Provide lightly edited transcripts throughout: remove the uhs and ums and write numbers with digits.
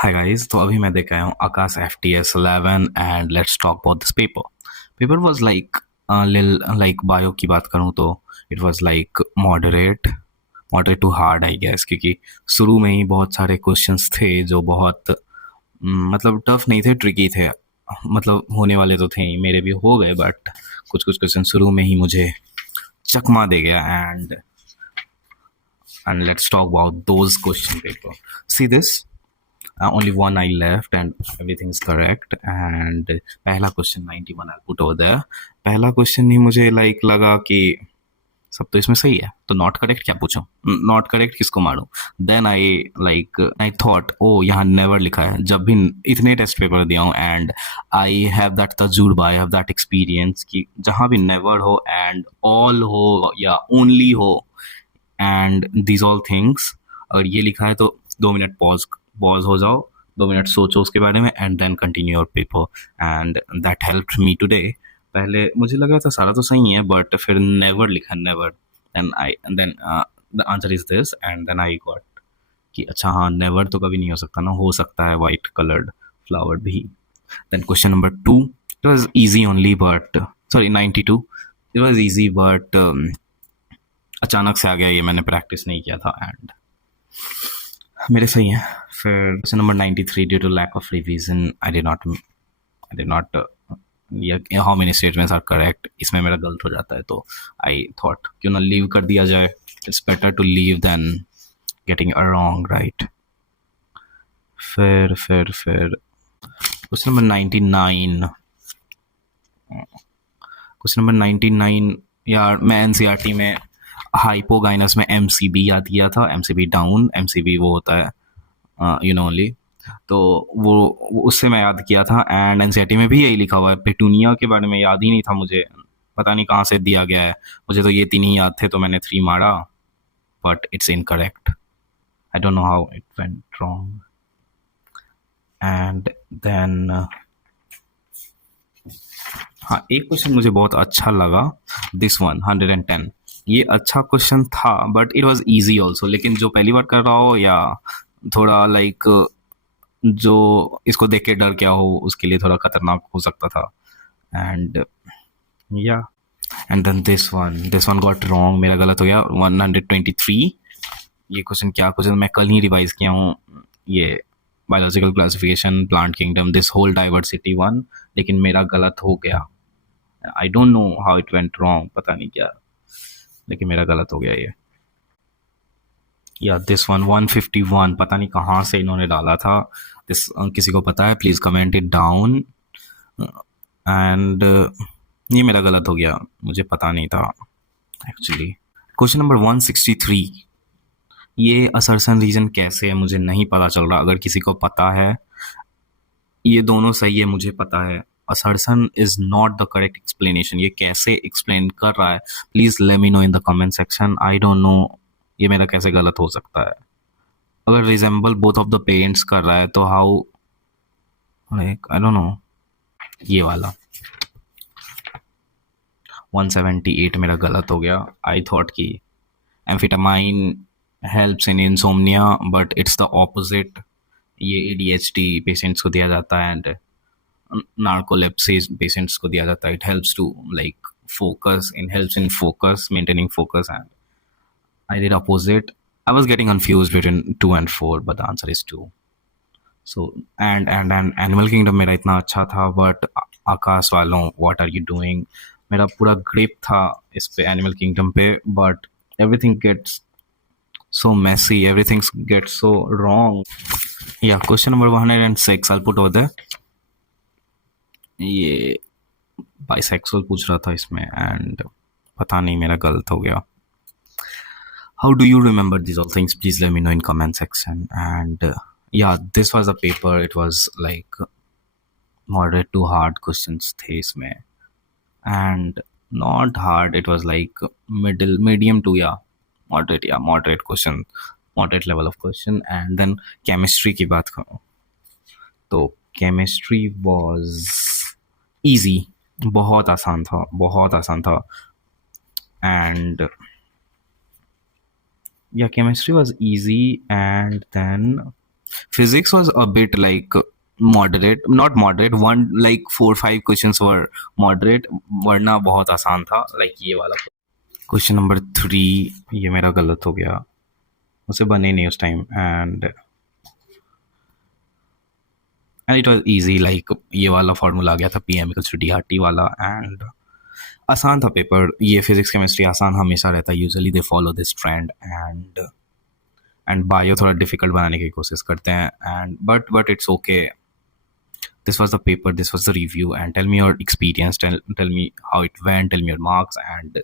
Hi guys, तो अभी मैं देख आया हूँ Aakash FTS 11 and let's talk about this paper. Paper was like like bio की बात करूँ तो it was like moderate to hard I guess, क्योंकि शुरू में ही बहुत सारे क्वेश्चंस थे जो बहुत मतलब टफ नहीं थे, ट्रिकी थे। मतलब होने वाले तो थे ही, मेरे भी हो गए, बट कुछ कुछ क्वेश्चन शुरू में ही मुझे चकमा दे गया। And let's talk about those question paper. See this, only one I left and everything's correct. And पहला question 91 I'll put over there. पहला क्वेश्चन ही मुझे लाइक लगा कि सब तो इसमें सही है, तो नॉट करेक्ट क्या पूछूं, नॉट करेक्ट किसको मारूं। देन आई थॉट ओ यहाँ नेवर लिखा है। जब भी इतने टेस्ट पेपर दिया हूँ एंड आई हैव दैट तजुर्बा, आई हैव दैट एक्सपीरियंस कि जहाँ भी नेवर हो एंड ऑल हो या ओनली हो एंड दीज ऑल थिंग्स, अगर ये लिखा है तो 2 मिनट पॉज हो जाओ, 2 मिनट सोचो उसके बारे में and then continue your paper. And that helped me today. पहले मुझे लगा था सारा तो सही है, बट फिर नेवर लिखा, never. Then the answer is this and then I got कि अच्छा हाँ, नेवर तो कभी नहीं हो सकता ना, हो सकता है वाइट कलर्ड फ्लावर भी। Then question number 2, it was easy only but sorry 92, it was easy but अचानक से आ गया, ये मैंने प्रैक्टिस नहीं किया था एंड मेरे सही है। फिर question number 93, due to lack of revision I did not how many statements are correct, इसमें मेरा गलत हो जाता है, तो आई थॉट क्यों ना लीव कर दिया जाए। It's better to leave then getting a wrong, right. फिर क्वेश्चन नंबर 99, क्वेश्चन नंबर 99 यार, मैं NCERT में हाइपोगाइनस में MCB याद किया था, MCB डाउन, MCB वो होता है ओनली, तो वो उससे मैं याद किया था। एंड NCERT में भी यही लिखा हुआ है। पेटूनिया के बारे में याद ही नहीं था मुझे, पता नहीं कहाँ से दिया गया है। मुझे तो ये 3 ही याद थे, तो मैंने 3 मारा, but it's incorrect. I don't know how it went wrong. And then हाँ, एक क्वेश्चन मुझे बहुत अच्छा लगा, दिस वन 110। ये अच्छा क्वेश्चन था but it was easy also, लेकिन जो पहली बार कर रहा हो या थोड़ा लाइक जो इसको देख के डर गया हो, उसके लिए थोड़ा खतरनाक हो सकता था। एंड या and then this one got wrong, मेरा गलत हो गया, 123। ये क्वेश्चन क्या क्वेश्चन, मैं कल ही रिवाइज किया हूँ ये biological classification, plant kingdom, this whole diversity one, लेकिन मेरा गलत हो गया। I don't know how it went wrong, पता नहीं क्या, लेकिन मेरा गलत हो गया ये। या दिस वन 151, पता नहीं कहाँ से इन्होंने डाला था। दिस किसी को पता है, please comment it down. And ये मेरा गलत हो गया, मुझे पता नहीं था एक्चुअली। क्वेश्चन नंबर 163, ये असर्शन रीजन कैसे है मुझे नहीं पता चल रहा, अगर किसी को पता है। ये दोनों सही है, मुझे पता है। Assertion is not the correct explanation, ये कैसे एक्सप्लेन कर रहा है, please let me know in the comment section. I don't no ये मेरा कैसे गलत हो सकता है। अगर resemble both of the parents कर रहा है तो how, like I don't no. ये वाला 178 मेरा गलत हो गया। आई थॉट कि amphetamine helps in insomnia, but it's the opposite. ये ADHD पेशेंट्स को दिया जाता है एंड नार्कोलेप्सी पेशेंट्स को दिया जाता है। It helps to like focus, in helps in focus, maintaining focus, and I did opposite. I was getting confused between 2 and 4, but the answer is 2. So and Animal Kingdom मेरा इतना अच्छा था, but आकाश वालों, what are you doing? मेरा पूरा grip था इस पे Animal Kingdom पे, but everything gets so messy, everything gets so wrong. Yeah, question number 106, I'll put over there. ये बाइसेक्सुअल पूछ रहा था इसमें एंड पता नहीं मेरा गलत हो गया। How do you remember these all things? Please let me know in comment section. And yeah, this was a paper. It was like moderate to hard questions थे इसमें, and not hard. It was like medium to moderate question, moderate level of question. And then chemistry की बात करूँ तो chemistry was easy, बहुत आसान था। And yeah, chemistry was easy. And then Physics was a bit like moderate, not moderate. One like 4-5 questions were moderate, वरना बहुत आसान था like ये वाला. Question number 3 ये मेरा गलत हो गया, मुझसे बने नहीं उस time. And it was easy, like ये वाला फॉर्मूला आ गया था PM equals to DRT वाला. एंड आसान था पेपर. ये फिजिक्स केमिस्ट्री आसान हमेशा रहता है, usually they follow this trend. And bio थोड़ा डिफिकल्ट बनाने की कोशिश करते हैं. And but it's okay. This was the paper, this was the review, and tell me your experience, tell me how it went, tell me your marks, and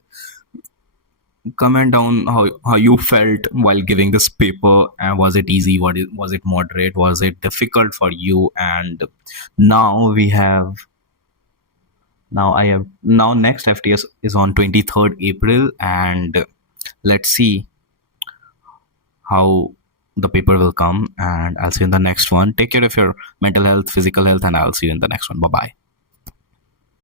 comment down how you felt while giving this paper. And was it easy, was it moderate, was it difficult for you? And now we have now next FTS is on 23rd April, and let's see how the paper will come. And I'll see you in the next one. Take care of your mental health, physical health, and I'll see you in the next one. Bye bye.